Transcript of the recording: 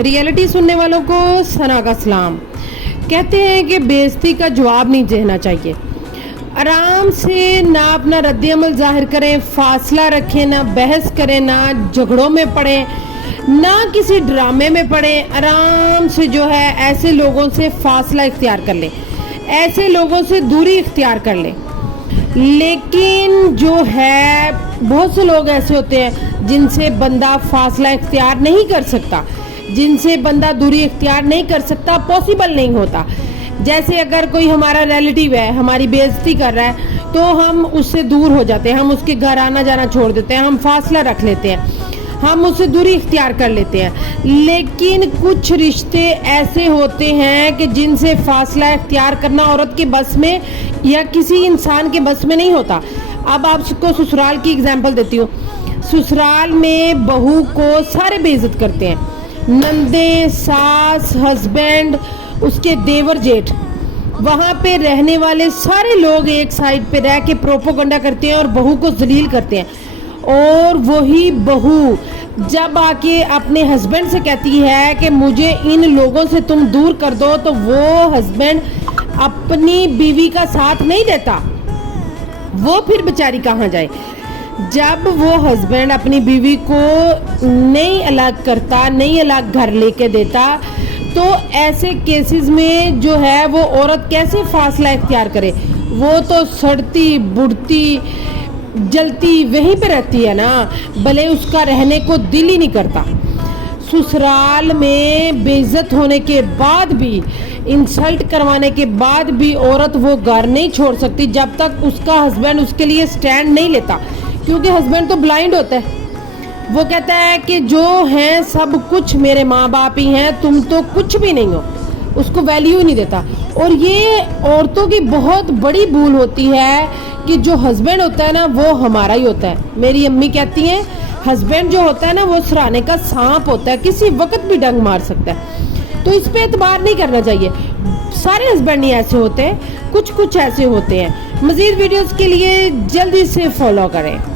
Reality सुनने वालों को सना का सलाम। कहते हैं कि बेइज्जती का जवाब नहीं देना चाहिए। आराम से ना अपना रद्द-ए-अमल जाहिर करें, फासला रखें, ना बहस करें, ना झगड़ों में पड़ें, ना किसी ड्रामे में पड़ें। आराम से जो है ऐसे लोगों से फासला इख्तियार कर लें, ऐसे लोगों से दूरी इख्तियार कर लें। लेकिन जो है बहुत से लोग ऐसे होते हैं जिनसे बंदा फासला इख्तियार नहीं कर सकता, जिनसे बंदा दूरी इख्तियार नहीं कर सकता, पॉसिबल नहीं होता। जैसे अगर कोई हमारा रिलेटिव है, हमारी बेइज्जती कर रहा है, तो हम उससे दूर हो जाते हैं, हम उसके घर आना जाना छोड़ देते हैं, हम फासला रख लेते हैं, हम उससे दूरी इख्तियार कर लेते हैं। लेकिन कुछ रिश्ते ऐसे होते हैं कि जिनसे फासला इख्तियार करना औरत के बस में या किसी इंसान के बस में नहीं होता। अब आपको ससुराल की एग्जांपल देती हूँ। ससुराल में बहू को सारे बेइज्जत करते हैं, नंदे, सास, हस्बैंड, उसके देवर जेठ, वहाँ पे रहने वाले सारे लोग एक साइड पे रह के प्रोपोगंडा करते हैं और बहू को जलील करते हैं। और वही बहू जब आके अपने हस्बैंड से कहती है कि मुझे इन लोगों से तुम दूर कर दो, तो वो हस्बैंड अपनी बीवी का साथ नहीं देता। वो फिर बेचारी कहाँ जाए। जब वो हस्बैंड अपनी बीवी को नहीं अलग करता, नहीं अलग घर लेके देता, तो ऐसे केसेस में जो है वो औरत कैसे फासला इख्तियार करे। वो तो सड़ती बुढ़ती जलती वहीं पे रहती है ना, भले उसका रहने को दिल ही नहीं करता। ससुराल में बेइज्जत होने के बाद भी, इंसल्ट करवाने के बाद भी औरत वो घर नहीं छोड़ सकती जब तक उसका हस्बैंड उसके लिए स्टैंड नहीं लेता। क्योंकि हस्बैंड तो ब्लाइंड होता है, वो कहता है कि जो हैं सब कुछ मेरे माँ बाप ही हैं, तुम तो कुछ भी नहीं हो, उसको वैल्यू ही नहीं देता। और ये औरतों की बहुत बड़ी भूल होती है कि जो हस्बैंड होता है ना वो हमारा ही होता है। मेरी अम्मी कहती हैं हस्बैंड जो होता है ना वो सराहने का सांप होता है, किसी वक्त भी डंग मार सकता है। तो इस पे एतबार नहीं करना चाहिए। सारे हस्बैंड नहीं ऐसे होते, कुछ कुछ ऐसे होते हैं। मज़ीद वीडियोस के लिए जल्दी से फॉलो करें।